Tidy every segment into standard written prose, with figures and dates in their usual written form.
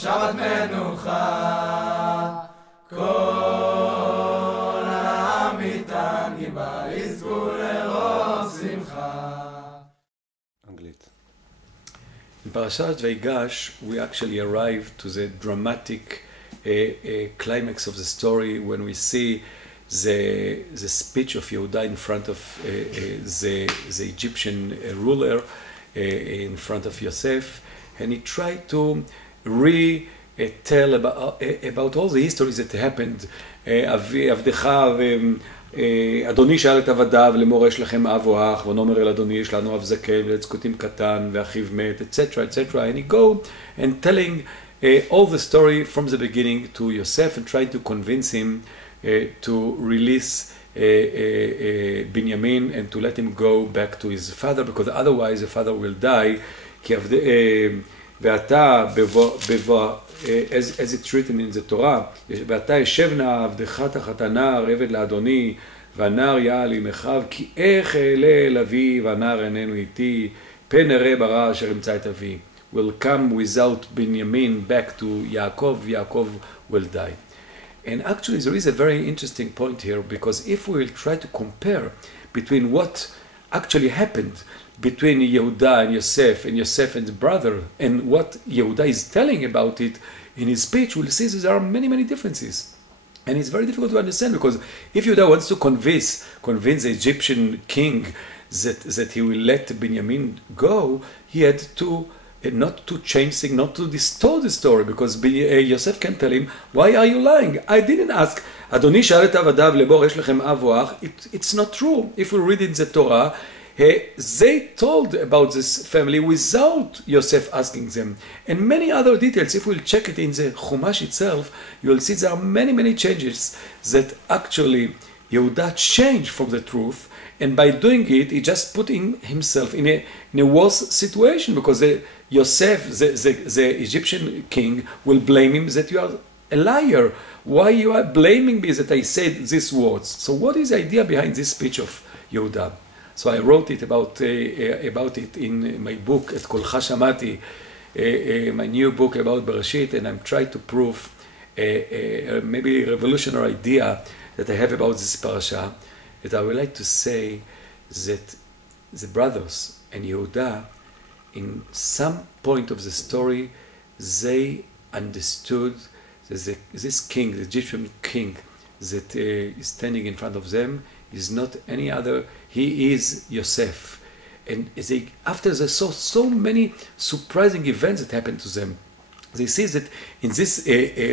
שבת מנוחה, כל העם מתענגים בה, יזכו לרוב שמחה. אנגלית. In Parshat VaYigash, we actually arrive to the dramatic climax of the story when we see the speech of Yehuda in front of the Egyptian ruler, in front of Yosef, and he tried to tell about all the histories that happened. עבדך אדוני שאל את עבדיו לאמור יש לכם אב או אח, ונאמר אל אדוני יש לנו אב זקן ולצקוטים קטן ואחיו מת, etc., etc. And he go and telling all the story from the beginning to Yosef and trying to convince him to release Binyamin and to let him go back to his father, because otherwise the father will die. ואתה as it's written in the Torah, ואתה ישב נא עבדך תחת הנער עבד לאדוני, והנער יעל עם אחיו, כי איך אעלה אל אבי והנער איננו איתי, פן אראה ברע אשר ימצא את אבי. Will come without Binyamin back to Yaakov will die. And actually there is a very interesting point here, because if we will try to compare between what actually happened between Yehuda and Yosef and the brother, and what Yehuda is telling about it in his speech, we'll see that there are many, many differences. And it's very difficult to understand, because if Yehuda wants to convince the Egyptian king that he will let Binyamin go, he had to not to change things, not to distort the story, because Yosef can tell him, why are you lying? I didn't ask. אדוני שאל את עבדיו לאמור יש לכם אב או אח. It's not true. If we read in the Torah, they told about this family without Yosef asking them. And many other details, if we'll check it in the Chumash itself, you'll see there are many, many changes that actually Yehuda changed from the truth. And by doing it, he just putting himself in a worse situation, because Yosef, the Egyptian king, will blame him that you are a liar. Why you are blaming me that I said these words? So what is the idea behind this speech of Yehuda? So I wrote it about it in my book, Et Kolcha Shamati, my new book about Bereshit, and I'm trying to prove maybe a revolutionary idea that I have about this parasha, that I would like to say that the brothers and Yehuda, in some point of the story, they understood that this king, the Egyptian king that is standing in front of them, is not any other, he is Yosef. And after they saw so many surprising events that happened to them, they see that in this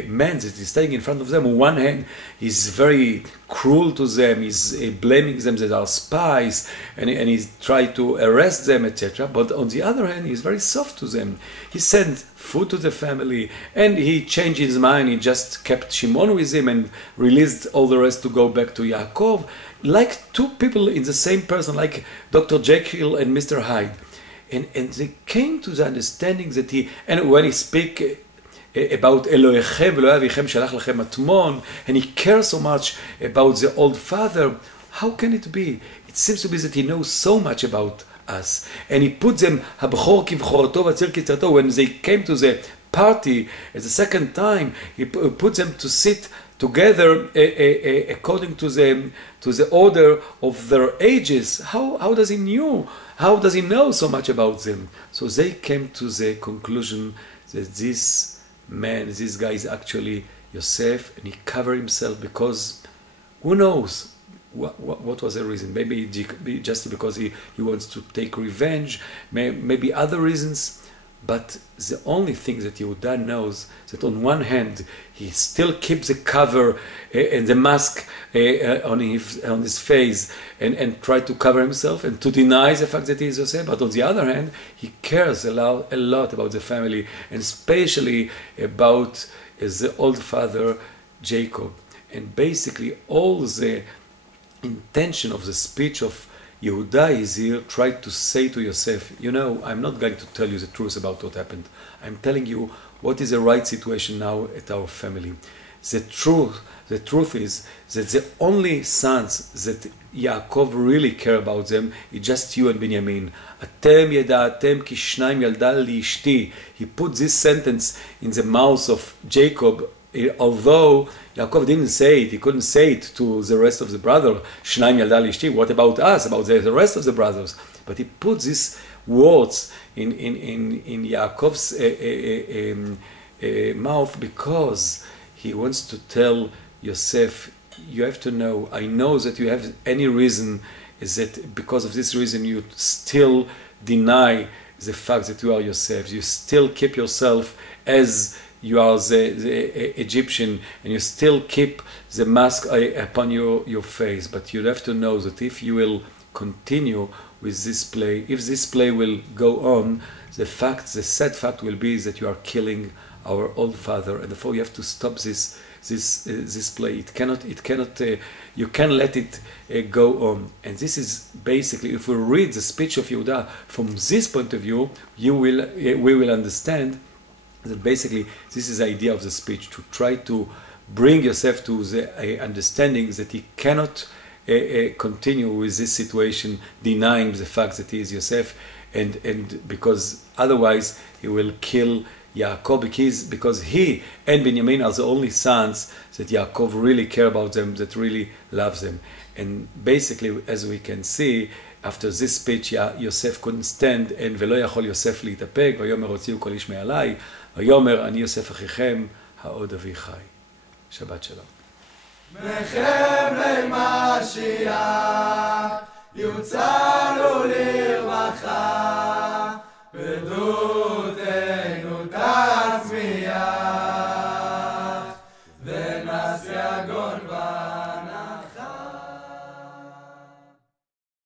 man that is standing in front of them, on one hand, he's very cruel to them, he's blaming them that they are spies, and he's trying to arrest them, etc. But on the other hand, he's very soft to them. He sent food to the family, and he changed his mind. He just kept Shimon with him and released all the rest to go back to Yaakov. Like two people in the same person, like Dr. Jekyll and Mr. Hyde. And they came to the understanding that and when he speak about Elohechem v'lo avichem shalach lachem atmon, and he cares so much about the old father, how can it be? It seems to be that he knows so much about us. And he put them, habchor kivchoroto v'atzir kitzrato, when they came to the party the second time, he put them to sit together according to the order of their ages. How does he know? How does he know so much about them? So they came to the conclusion that this man, this guy is actually Yosef, and he covered himself because who knows what was the reason? Maybe just because he wants to take revenge, maybe other reasons. But the only thing that Yehuda knows, that on one hand he still keeps the cover and the mask on his face and try to cover himself and to deny the fact that he is Yosef. But on the other hand, he cares a lot about the family, and especially about the old father Jacob. And basically all the intention of the speech of Yehuda is here, tried to say to Yosef, you know, I'm not going to tell you the truth about what happened. I'm telling you what is the right situation now at our family. The truth the truth is that the only sons that Yaakov really care about them is just you and Benjamin. אתם ידעתם כי שניים ילדה לאשתי. He put this sentence in the mouth of Jacob, although Yaakov didn't say it, he couldn't say it to the rest of the brothers. שניים ילדה לאשתי, what about us, about the rest of the brothers? But he put these words in Yaakov's mouth because he wants to tell Yosef, you have to know, I know that you have any reason, is that because of this reason you still deny the fact that you are Yosef. You still keep yourself as you are the Egyptian, and you still keep the mask upon your face. But you have to know that if you will continue with this play, if this play will go on, the sad fact will be that you are killing our old father, and therefore you have to stop this play. It cannot. You can't let it go on. And this is basically, if we read the speech of Yehuda from this point of view, we will understand that basically this is the idea of the speech, to try to bring yourself to the understanding that he cannot continue with this situation, denying the fact that he is Yosef, and because otherwise he will kill Yaakov, because he and Benjamin are the only sons that Yaakov really care about them, that really loves them. And basically, as we can see, after this speech, Yosef couldn't stand, and ולא יכול יוסף להתאפק, ויאמר הוציאו כל איש מעלי, ויאמר אני יוסף אחיכם, העוד אבי חי. שבת שלום. מחבלי משיח יוצאנו לרווחה,